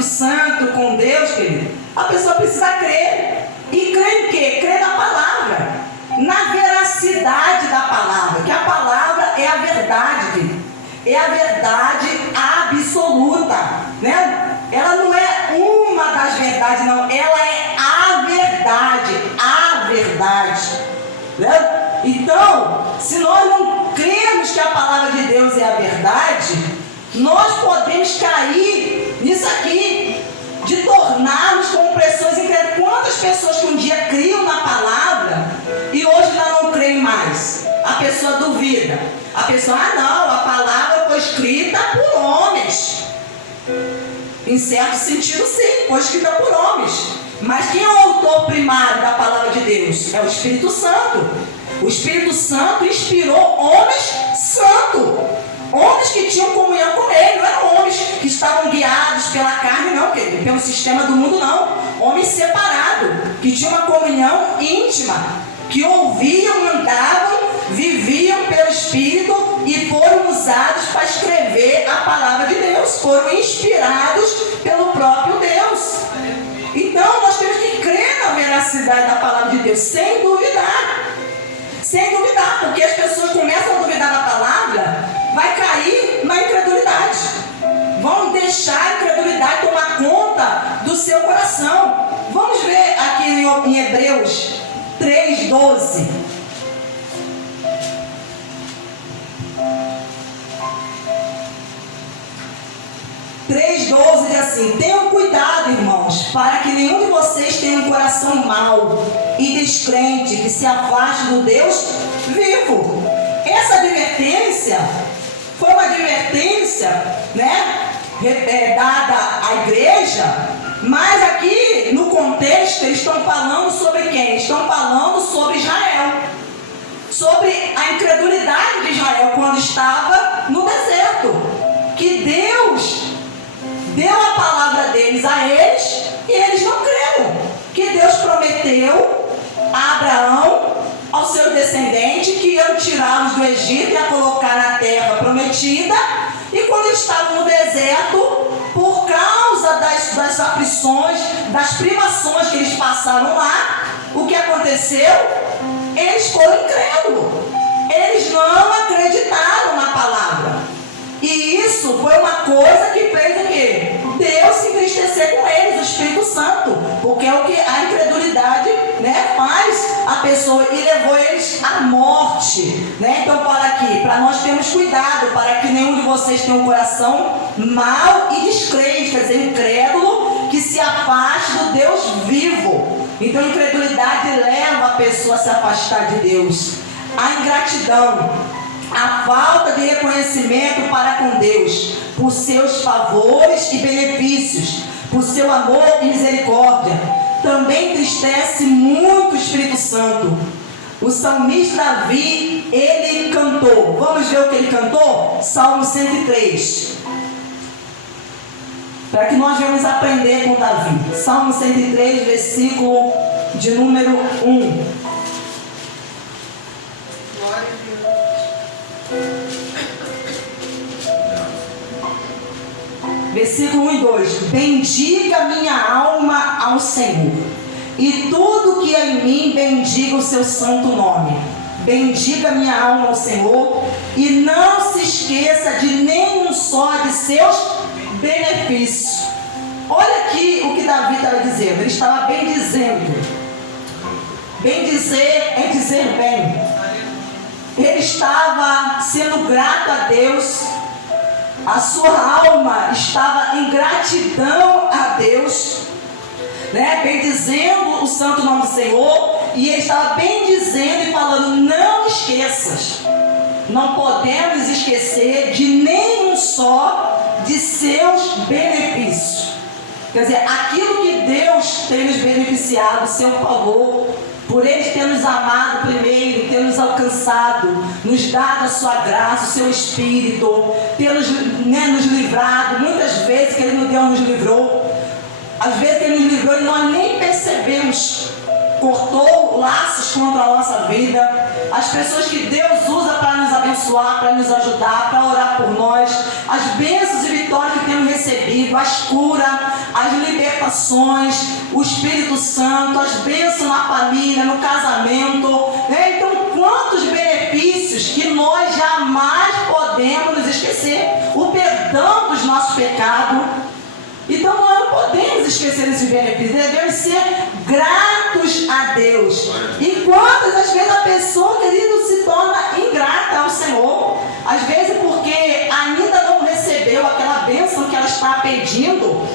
Espírito Santo, com Deus, querido, a pessoa precisa crer. E crer em quê? Crer na palavra, na veracidade da palavra, que a palavra é a verdade, querido. É a verdade absoluta, né? Ela não é uma das verdades, não. Ela é a verdade, né? Então, se nós não cremos que a palavra de Deus é a verdade, nós podemos cair nisso aqui, de tornarmos como pessoas incrédulas. Quantas pessoas que um dia criam na palavra e hoje já não creem mais? A pessoa duvida. A pessoa, não, a palavra foi escrita por homens. Em certo sentido, sim, foi escrita por homens. Mas quem é o autor primário da palavra de Deus? É o Espírito Santo. O Espírito Santo inspirou homens santos. Homens que tinham comunhão com ele, não eram homens que estavam guiados pela carne, não, querido, pelo sistema do mundo, não. Homens separados, que tinham uma comunhão íntima, que ouviam, andavam, viviam pelo Espírito e foram usados para escrever a palavra de Deus, foram inspirados pelo próprio Deus. Então nós temos que crer na veracidade da palavra de Deus, sem duvidar. Sem duvidar, porque as pessoas começam a duvidar da palavra, vai cair na incredulidade. Vão deixar a incredulidade tomar conta do seu coração. Vamos ver aqui em Hebreus 3:12. diz assim: tenham cuidado, irmãos, para que nenhum de vocês tenha um coração mau e descrente, que se afaste do Deus vivo. Essa advertência foi uma advertência, né, dada à igreja, mas aqui no contexto eles estão falando sobre quem? Estão falando sobre Israel, sobre a incredulidade de Israel quando estava no deserto, que Deus deu a palavra deles a eles e eles não creram, que Deus prometeu a Abraão, aos seus descendentes, que iam tirá-los do Egito e a colocar na terra prometida. E quando eles estavam no deserto, por causa das aflições, das privações que eles passaram lá, o que aconteceu? Eles foram incrédulos, eles não acreditaram na palavra. E isso foi uma coisa que fez o quê? Deus se entristecer com eles, o Espírito Santo, porque é o que a incredulidade, né, faz a pessoa, e levou eles à morte, né? Então fala aqui, para nós termos cuidado, para que nenhum de vocês tenha um coração mau e descrente, quer dizer, incrédulo, que se afaste do Deus vivo. Então a incredulidade leva a pessoa a se afastar de Deus. A ingratidão, a falta de reconhecimento para com Deus, por seus favores e benefícios, por seu amor e misericórdia, também entristece muito o Espírito Santo. O salmista Davi, ele cantou, vamos ver o que ele cantou? Salmo 103, para que nós vamos aprender com Davi. Salmo 103, versículo de número 1. Versículo 1 e 2. Bendiga minha alma ao Senhor, e tudo que é em mim bendiga o seu santo nome. Bendiga minha alma ao Senhor, e não se esqueça de nenhum só de seus benefícios. Olha aqui o que Davi estava dizendo. Ele estava bendizendo. Bendizer é dizer bem. Ele estava sendo grato a Deus. A sua alma estava em gratidão a Deus, né? Bendizendo o santo nome do Senhor. E ele estava bendizendo e falando: não esqueças, não podemos esquecer de nenhum só de seus benefícios. Quer dizer, aquilo que Deus tem nos beneficiado, seu favor, por Ele ter nos amado primeiro, ter nos alcançado, nos dado a sua graça, o seu Espírito, ter nos livrado. Muitas vezes que Ele nos livrou, às vezes que Ele nos livrou e nós nem percebemos. Cortou laços contra a nossa vida. As pessoas que Deus usa para nos abençoar, para nos ajudar, para orar por nós, as bênçãos e vitórias que temos recebido, querido, as curas, as libertações, o Espírito Santo, as bênçãos na família, no casamento, né? Então, quantos benefícios que nós jamais podemos nos esquecer. O perdão dos nossos pecados. Então, nós não podemos esquecer desses benefícios. Devemos ser gratos a Deus. E quantas as vezes a pessoa, querido, se torna ingrata ao Senhor. Às vezes porque ainda não recebeu aquela bênção que ela está pedindo,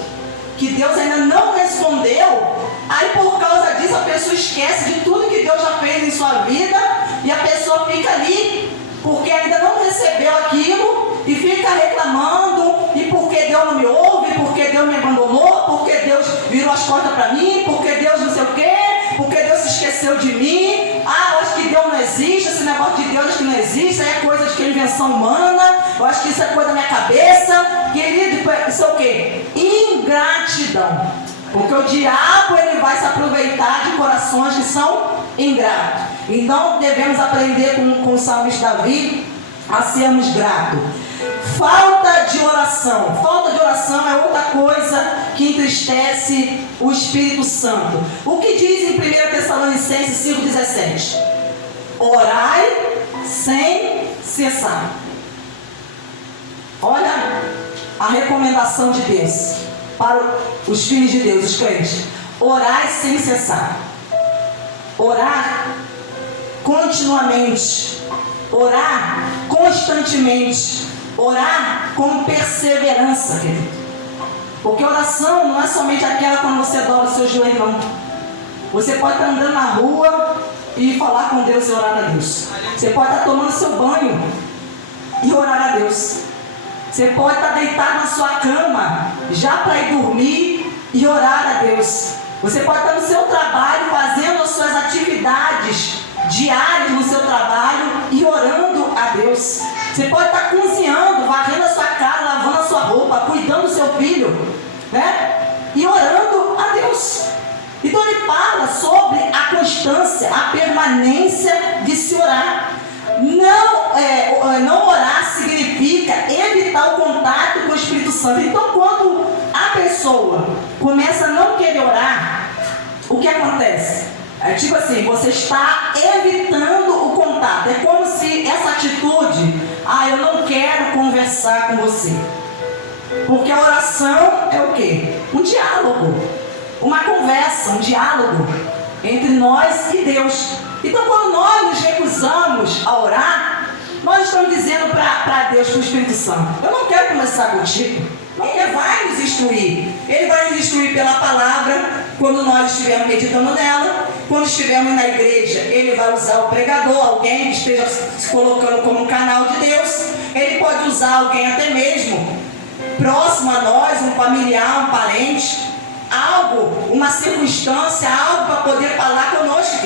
que Deus ainda não respondeu. Aí por causa disso a pessoa esquece de tudo que Deus já fez em sua vida. E a pessoa fica ali porque ainda não recebeu aquilo e fica reclamando. E porque Deus não me ouve, porque Deus me abandonou, porque Deus virou as costas para mim, porque Deus não sei o quê, porque Deus se esqueceu de mim. Eu acho que Deus não existe, esse negócio de Deus acho que não existe, aí é coisa de invenção humana, eu acho que isso é coisa da minha cabeça. Querido, isso é o quê? Ingratidão. Porque o diabo ele vai se aproveitar de corações que são ingratos. Então devemos aprender com o salmista Davi a sermos gratos. Falta de oração. Falta de oração é outra coisa que entristece o Espírito Santo. O que diz em 1 Tessalonicenses 5,17? Orai sem cessar. Olha a recomendação de Deus para os filhos de Deus, os crentes. Orai sem cessar. Orar continuamente. Orar constantemente. Orar com perseverança, querido. Porque oração não é somente aquela quando você dobra o seu joelho, não. Você pode estar andando na rua e falar com Deus e orar a Deus. Você pode estar tomando seu banho e orar a Deus. Você pode estar deitado na sua cama já para ir dormir e orar a Deus. Você pode estar no seu trabalho fazendo as suas atividades diárias no seu trabalho e orando a Deus. Você pode estar cozinhando, varrendo a sua casa, lavando a sua roupa, cuidando do seu filho, né? E orando a Deus. Então ele fala sobre a constância, a permanência de se orar. Não orar significa evitar o contato com o Espírito Santo. Então quando a pessoa começa a não querer orar, o que acontece? É tipo assim, você está evitando o contato. É como se essa atitude, eu não quero conversar com você. Porque a oração é o quê? Um diálogo, uma conversa, um diálogo entre nós e Deus. Então quando nós nos recusamos a orar, nós estamos dizendo para Deus, para o Espírito Santo: eu não quero conversar contigo. Ele vai nos instruir. Ele vai nos instruir pela palavra, quando nós estivermos meditando nela. Quando estivermos na igreja, ele vai usar o pregador, alguém que esteja se colocando como um canal de Deus. Ele pode usar alguém até mesmo próximo a nós, um familiar, um parente, algo, uma circunstância, algo para poder falar conosco.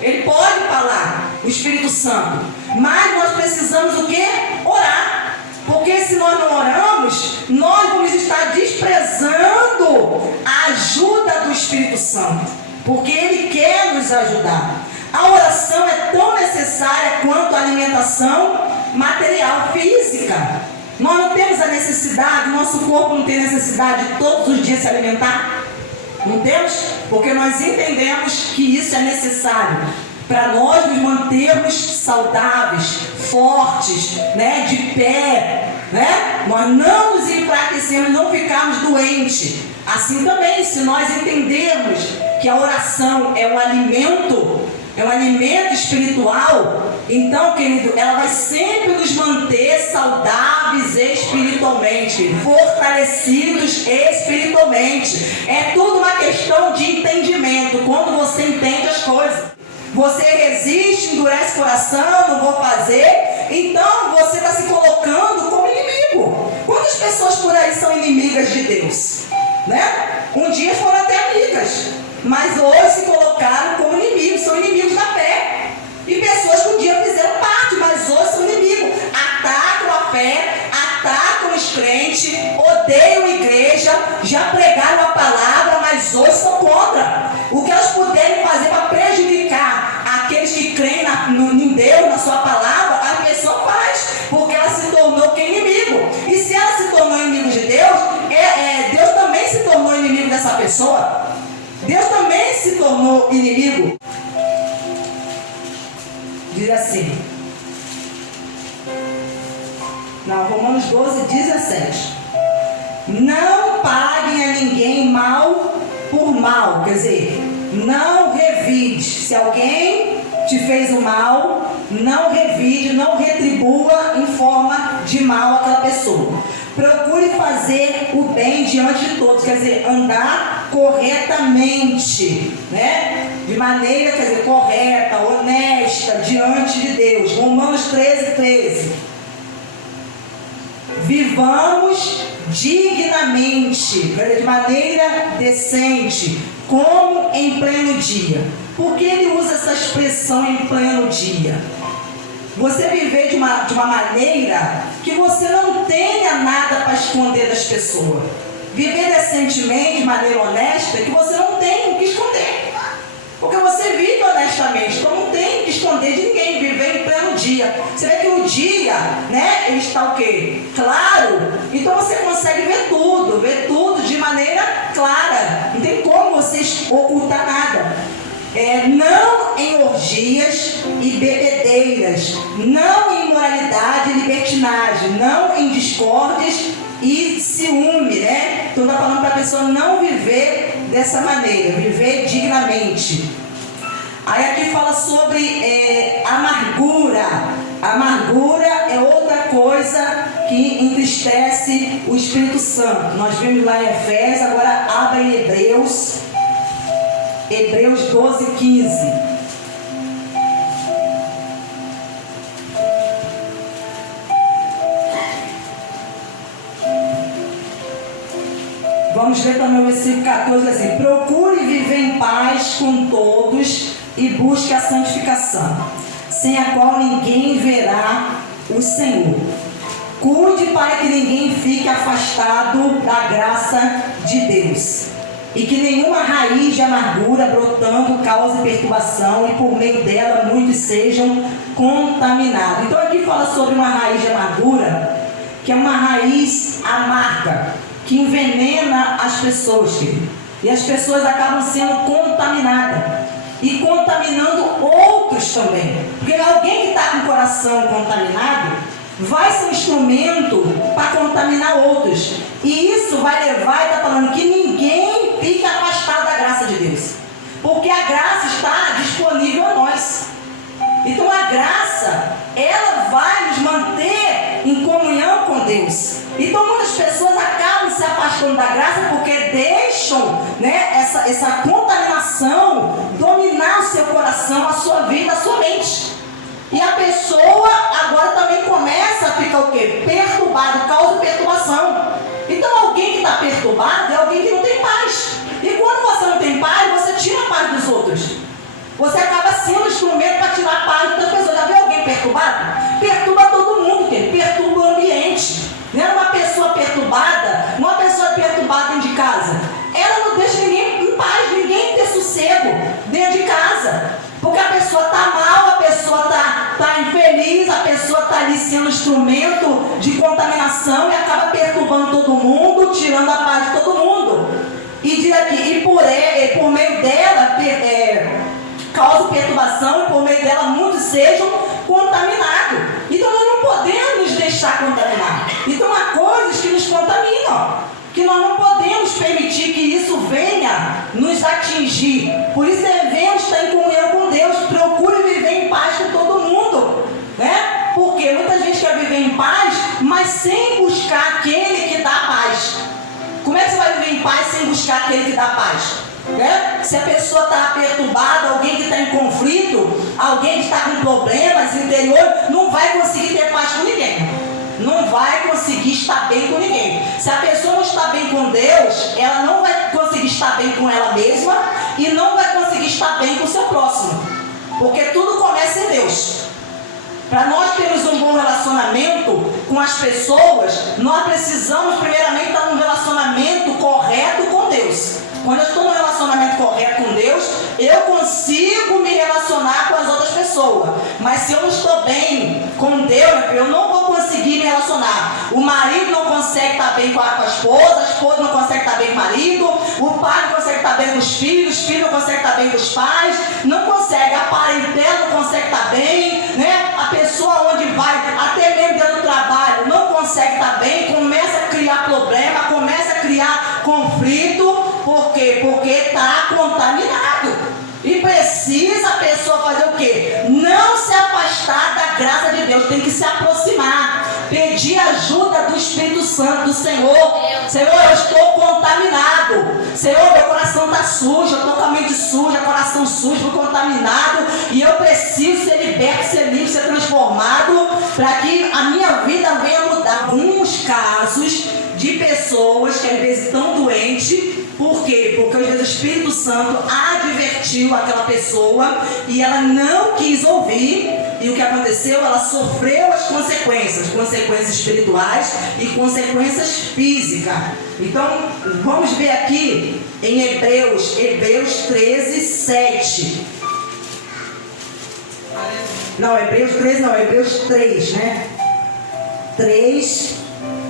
Ele pode falar, o Espírito Santo. Mas nós precisamos o quê? Orar. Porque se nós não oramos, nós vamos estar desprezando a ajuda do Espírito Santo. Porque Ele quer nos ajudar. A oração é tão necessária quanto a alimentação material, física. Nós não temos a necessidade, nosso corpo não tem necessidade de todos os dias se alimentar. Não temos? Porque nós entendemos que isso é necessário para nós nos mantermos saudáveis, fortes, né, de pé, né? Nós não nos enfraquecemos, não ficarmos doentes. Assim também, se nós entendermos que a oração é um alimento espiritual, então, querido, ela vai sempre nos manter saudáveis espiritualmente, fortalecidos espiritualmente. É tudo uma questão de entendimento. Quando você entende as coisas, você resiste, endurece o coração, não vou fazer. Então você está se colocando como inimigo. Quantas pessoas por aí são inimigas de Deus? Né? Um dia foram até amigas, mas hoje se colocaram como inimigos, são inimigos da fé. E pessoas que um dia fizeram parte, mas hoje são inimigos. Atacam a fé, atacam os crentes, odeiam a igreja, já pregaram a palavra, mas hoje são contra. O que elas puderem fazer para prejudicar aqueles que creem em Deus, na sua palavra, a pessoa faz, porque ela se tornou que inimigo. E se ela se tornou inimigo de Deus, seu inimigo. Diz assim. Não, Romanos 12, 17. Não paguem a ninguém mal por mal. Quer dizer, não revide. Se alguém te fez o mal, não revide, não retribua em forma de mal aquela pessoa. Procure fazer o bem diante de todos, quer dizer, andar corretamente, né? De maneira, quer dizer, correta, honesta, diante de Deus. Romanos 13, 13. Vivamos dignamente, de maneira decente, como em pleno dia. Por que ele usa essa expressão em pleno dia? Você viver de uma maneira que você não tenha nada para esconder das pessoas. Viver decentemente, de maneira honesta, que você não tem o que esconder. Porque você vive honestamente, então não tem o que esconder de ninguém, viver em pleno dia. Você vê que o dia, né, ele está o quê? Claro. Então você consegue ver tudo de maneira clara. Não tem como você ocultar nada. Não em orgias e bebedeiras, não em imoralidade e libertinagem, não em discórdias e ciúme, né? Então está falando para a pessoa não viver dessa maneira, viver dignamente. Aí aqui fala sobre amargura. Amargura é outra coisa que entristece o Espírito Santo. Nós vimos lá em Efésios, agora abra em Hebreus 12, 15. Vamos ver também o versículo 14, assim: procure viver em paz com todos e busque a santificação, sem a qual ninguém verá o Senhor. Cuide para que ninguém fique afastado da graça de Deus, e que nenhuma raiz de amargura brotando cause perturbação, e por meio dela muitos sejam contaminados. Então aqui fala sobre uma raiz de amargura, que é uma raiz amarga, que envenena as pessoas, querido. E as pessoas acabam sendo contaminadas e contaminando outros também. Porque alguém que está com o coração contaminado vai ser um instrumento para contaminar outros. E isso vai levar, e está falando que ninguém fique afastado da graça de Deus. Porque a graça está disponível a nós. Então a graça, ela vai nos manter em comunhão com Deus. Então muitas pessoas acabam se afastando da graça porque deixam, né, essa contaminação dominar o seu coração, a sua vida, a sua mente. E a pessoa agora também começa a ficar o quê? Perturbado, causa perturbação. Então alguém que está perturbado é alguém que não tem paz. E quando você não tem paz, você tira a paz dos outros. Você acaba sendo instrumento para tirar a paz das pessoas. Já viu alguém perturbado? Perturba todo mundo, perturba o ambiente. Não é uma pessoa perturbada dentro de casa. Ela não deixa ninguém em paz, ninguém ter sossego dentro de casa. Porque a pessoa está mal, a pessoa está infeliz, a pessoa está ali sendo instrumento de contaminação e acaba perturbando todo mundo, tirando a paz de todo mundo. E diz aqui, e por meio dela causa perturbação, e por meio dela muitos sejam contaminados. Então nós não podemos nos deixar contaminar. Então há coisas que nos contaminam, que nós não podemos permitir que isso venha nos atingir. Por isso devemos estar em comunhão com Deus. Procure viver em paz com todo mundo, né? Porque muita gente quer viver em paz, mas sem buscar aquele que dá paz. Como é que você vai viver em paz sem buscar aquele que dá paz? Né? Se a pessoa está perturbada, alguém que está em conflito, alguém que está com problemas interiores, não vai conseguir ter paz com ninguém. Não vai conseguir estar bem com ninguém. Se a pessoa não está bem com Deus, ela não vai conseguir estar bem com ela mesma e não vai conseguir estar bem com o seu próximo. Porque tudo começa em Deus. Para nós termos um bom relacionamento com as pessoas, nós precisamos primeiramente estar num relacionamento correto com Deus. Quando eu estou num relacionamento correto com Deus, eu consigo me relacionar com as outras pessoas. Mas se eu não estou bem com Deus, eu não vou conseguir me relacionar. O marido não consegue estar bem com a a esposa não consegue estar bem com o marido, o pai não consegue estar bem com os filhos não consegue estar bem com os pais, não consegue, a parentela não consegue estar bem, né? A pessoa onde vai, até mesmo dentro do trabalho, não consegue estar bem, começa a criar problema, começa a criar conflito. Por quê? Porque está contaminado. E precisa a pessoa fazer o quê? Não se afastar da graça de Deus, tem que se aproximar, pedir ajuda do Espírito Santo, do Senhor. Senhor, eu estou contaminado. Senhor, meu coração está sujo, eu estou com a mente suja, coração sujo, contaminado, e eu preciso ser liberto, ser limpo, ser transformado, para que a minha vida venha mudar. Alguns casos de pessoas que às vezes estão doentes. Por quê? Porque às vezes o Espírito Santo advertiu aquela pessoa e ela não quis ouvir, e o que aconteceu? Ela sofreu as consequências espirituais e consequências físicas. Então, vamos ver aqui em Hebreus 13, 7. Não, Hebreus 13 não, Hebreus 3, né? 3,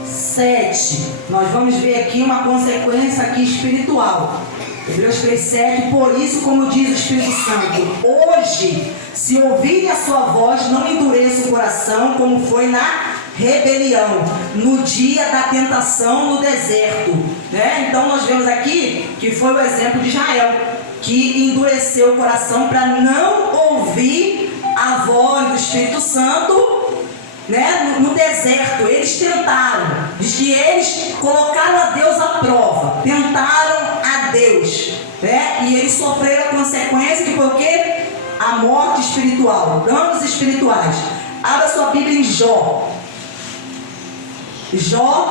7. Nós vamos ver aqui uma consequência aqui espiritual. Hebreus 3:7. Por isso, como diz o Espírito Santo, hoje, se ouvirem a sua voz, não endureça o coração, como foi na rebelião, no dia da tentação no deserto, né? Então nós vemos aqui que foi o exemplo de Israel, que endureceu o coração para não ouvir a voz do Espírito Santo, né? No deserto. Eles tentaram, diz que eles colocaram a Deus à prova, tentaram a Deus, né? E eles sofreram a consequência que foi o quê? A morte espiritual, danos espirituais. Abra sua Bíblia em Jó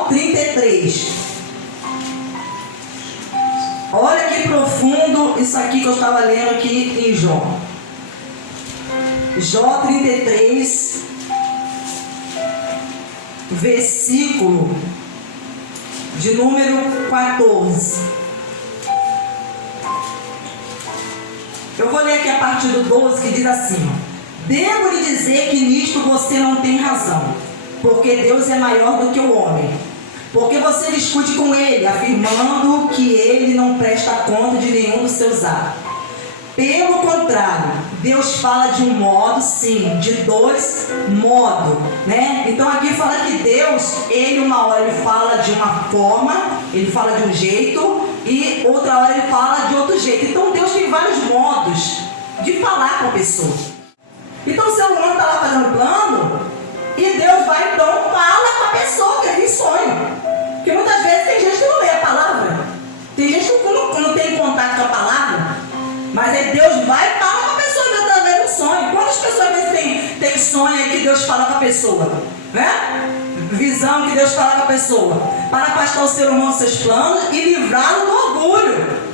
33. Olha que profundo isso aqui que eu estava lendo aqui em Jó 33, versículo de número 14. Eu vou ler aqui a partir do 12, que diz assim: devo lhe dizer que nisto você não tem razão, porque Deus é maior do que o homem. Porque você discute com ele, afirmando que ele não presta conta de nenhum dos seus atos. Pelo contrário, Deus fala de um modo, sim, de dois modos, né? Então aqui fala que Deus, ele uma hora ele fala de uma forma, ele fala de um jeito, e outra hora ele fala de outro jeito. Então Deus tem vários modos de falar com a pessoa. Então o ser humano está lá fazendo plano, e Deus vai então fala com a pessoa que ele em sonho. Porque muitas vezes tem gente que não lê a palavra, tem gente que não tem contato com a palavra, mas aí Deus vai e fala com a pessoa através do sonho. Quantas pessoas às vezes tem sonho aí que Deus fala com a pessoa, né? Visão que Deus fala com a pessoa, para afastar o ser humano dos seus planos e livrá-lo do orgulho.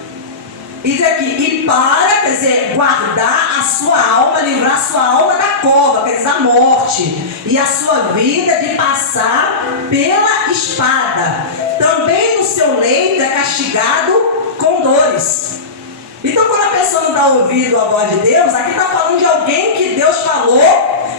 E diz aqui, e para, quer dizer, guardar a sua alma, livrar a sua alma da cova, quer dizer, a morte, e a sua vida de passar pela espada. Também no seu leito é castigado com dores. Então, quando a pessoa não dá ouvido à voz de Deus, aqui está falando de alguém que Deus falou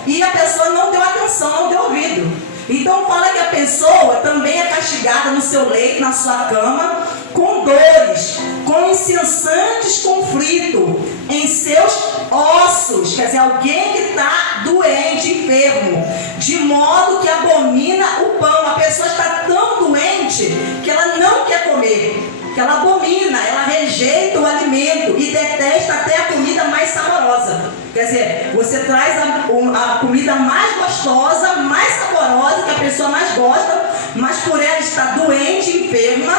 e a pessoa não deu atenção, não deu ouvido. Então, fala que a pessoa também é castigada no seu leito, na sua cama, com dores, com incessantes conflitos em seus ossos. Quer dizer, alguém que está doente, enfermo, de modo que abomina o pão. A pessoa está tão doente que ela não quer comer, que ela abomina, ela rejeita o alimento e detesta até a comida mais saborosa. Quer dizer, você traz a comida mais gostosa, mais saborosa, que a pessoa mais gosta, mas por ela estar doente, enferma,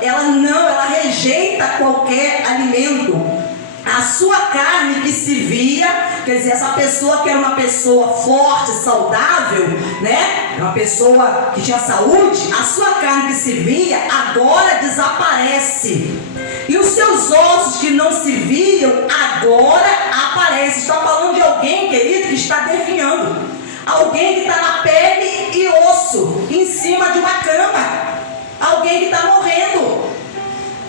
ela rejeita qualquer alimento. A sua carne que se via, quer dizer, essa pessoa que era uma pessoa forte, saudável, né? Uma pessoa que tinha saúde, a sua carne que se via agora desaparece. E os seus ossos que não se viam agora aparecem. Está falando de alguém, querido, que está definhando. Alguém que está na pele e osso, em cima de uma cama. Alguém que está morrendo.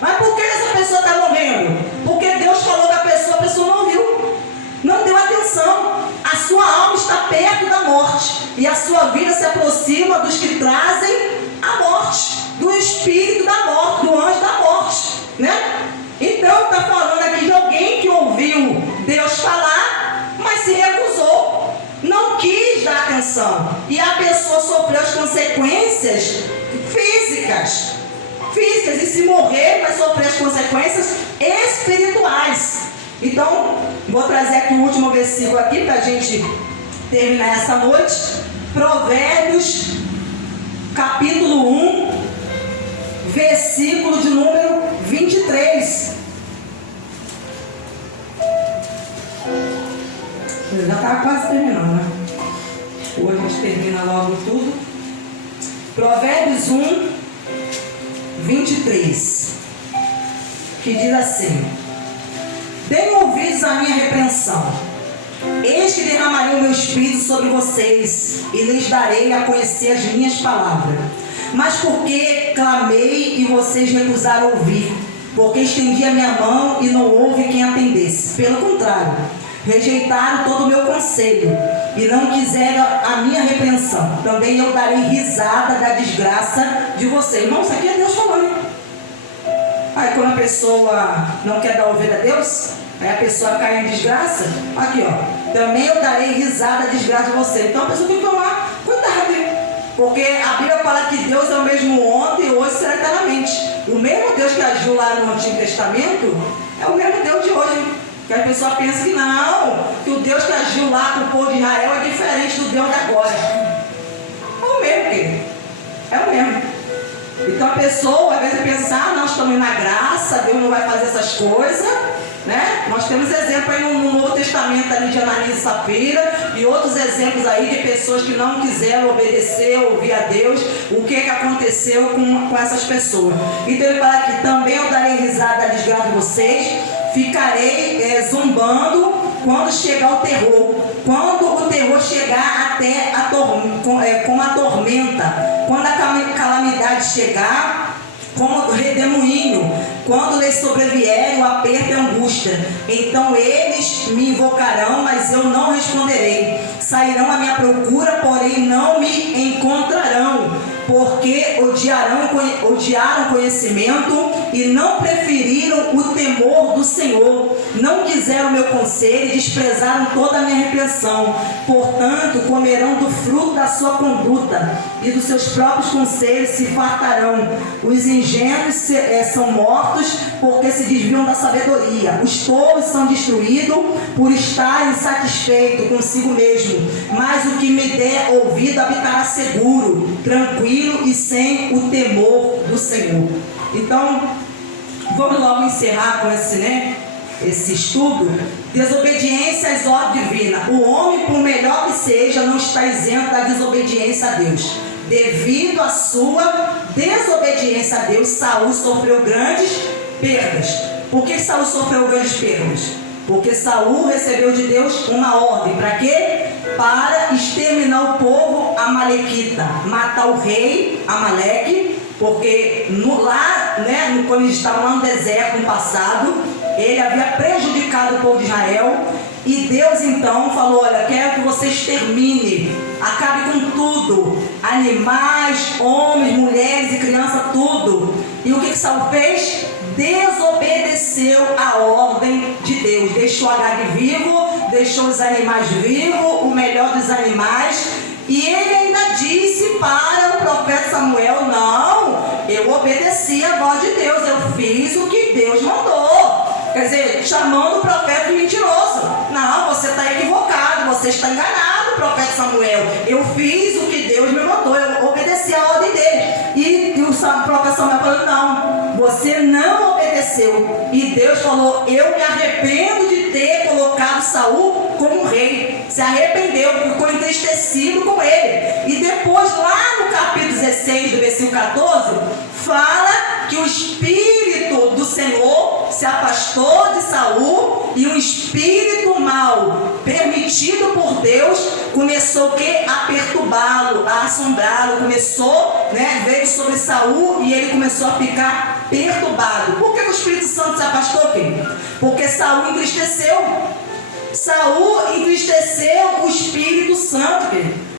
Mas por que essa pessoa está morrendo? Porque Deus falou com a pessoa não ouviu, não deu atenção. A sua alma está perto da morte e a sua vida se aproxima dos que trazem a morte, do espírito da morte, do anjo da morte, né? Então está falando aqui de alguém que ouviu Deus falar, mas se recusou, não quis dar atenção, e a pessoa sofreu as consequências físicas, e se morrer vai sofrer as consequências espirituais. Então, vou trazer aqui o último versículo aqui para a gente terminar essa noite. Provérbios, capítulo 1, versículo de número 23. Já está quase terminando, né? Hoje a gente termina logo tudo. Provérbios 1, 23, que diz assim: deem ouvidos à minha repreensão, eis que derramarei o meu espírito sobre vocês, e lhes darei a conhecer as minhas palavras. Mas porque clamei e vocês recusaram ouvir, porque estendi a minha mão e não houve quem atendesse. Pelo contrário, rejeitaram todo o meu conselho e não quiseram a minha repreensão. Também eu darei risada da desgraça de vocês. Irmão, isso aqui é Deus falando. Aí quando a pessoa não quer dar ouvido a Deus, aí a pessoa cai em desgraça. Aqui ó, também eu darei risada da desgraça de vocês. Então a pessoa tem que tomar cuidado, porque a Bíblia fala que Deus é o mesmo ontem, hoje e será eternamente. O mesmo Deus que agiu lá no Antigo Testamento é o mesmo Deus de hoje. Que a pessoa pensa que não, que o Deus que agiu lá com o povo de Israel é diferente do Deus de agora. É o mesmo, querido. É o mesmo. Então a pessoa às vezes pensa, nós estamos na graça, Deus não vai fazer essas coisas, né? Nós temos exemplos aí no Novo Testamento ali de Ananias e Safira, e outros exemplos aí de pessoas que não quiseram obedecer, ouvir a Deus. O que aconteceu com essas pessoas? Então ele fala aqui: também eu darei risada da desgraça de vocês, ficarei zombando quando chegar o terror. Quando o terror chegar até como a tormenta, quando a calamidade chegar como redemoinho, quando lhes sobrevier o aperto e a angústia, então eles me invocarão, mas eu não responderei. Sairão à minha procura, porém não me encontrarão, porque odiaram conhecimento e não preferiram o temor do Senhor. Não quiseram o meu conselho e desprezaram toda a minha repreensão. Portanto, comerão do fruto da sua conduta e dos seus próprios conselhos se fartarão. Os ingênuos são mortos porque se desviam da sabedoria. Os tolos são destruídos por estar insatisfeito consigo mesmo. Mas o que me der ouvido habitará seguro, tranquilo e sem o temor do Senhor. Então, vamos logo encerrar com esse estudo. Desobediência às ordens divinas. O homem, por melhor que seja, não está isento da desobediência a Deus. Devido à sua desobediência a Deus, Saul sofreu grandes perdas. Por que Saul sofreu grandes perdas? Porque Saul recebeu de Deus uma ordem. Para quê? Para exterminar o povo amalequita, matar o rei Amaleque, porque quando eles estavam lá no deserto no passado, ele havia prejudicado o povo de Israel, e Deus então falou: olha, quero que você extermine, acabe com tudo, animais, homens, mulheres e crianças, tudo. E o que Saul fez? Desobedeceu a ordem de Deus, deixou Agag vivo, deixou os animais vivos, o melhor dos animais, e ele ainda disse para o profeta Samuel: não, eu obedeci a voz de Deus, eu fiz o que Deus mandou. Quer dizer, chamando o profeta de mentiroso. Não, você está equivocado, você está enganado, profeta Samuel. Eu fiz o que Deus me mandou, eu obedeci a ordem dele. E o profeta Samuel falou: não, você não obedeceu. E Deus falou: eu me arrependo de ter colocado Saul como rei. Se arrependeu, ficou entristecido com ele. E depois, lá no capítulo 16, do versículo 14, fala que o Espírito do Senhor se afastou de Saul, e um espírito mau, permitido por Deus, começou a perturbá-lo, a assombrá-lo. Veio sobre Saul, e ele começou a ficar perturbado. Por que o Espírito Santo se afastou, querido? Porque Saul entristeceu. Saul entristeceu o Espírito Santo, querido.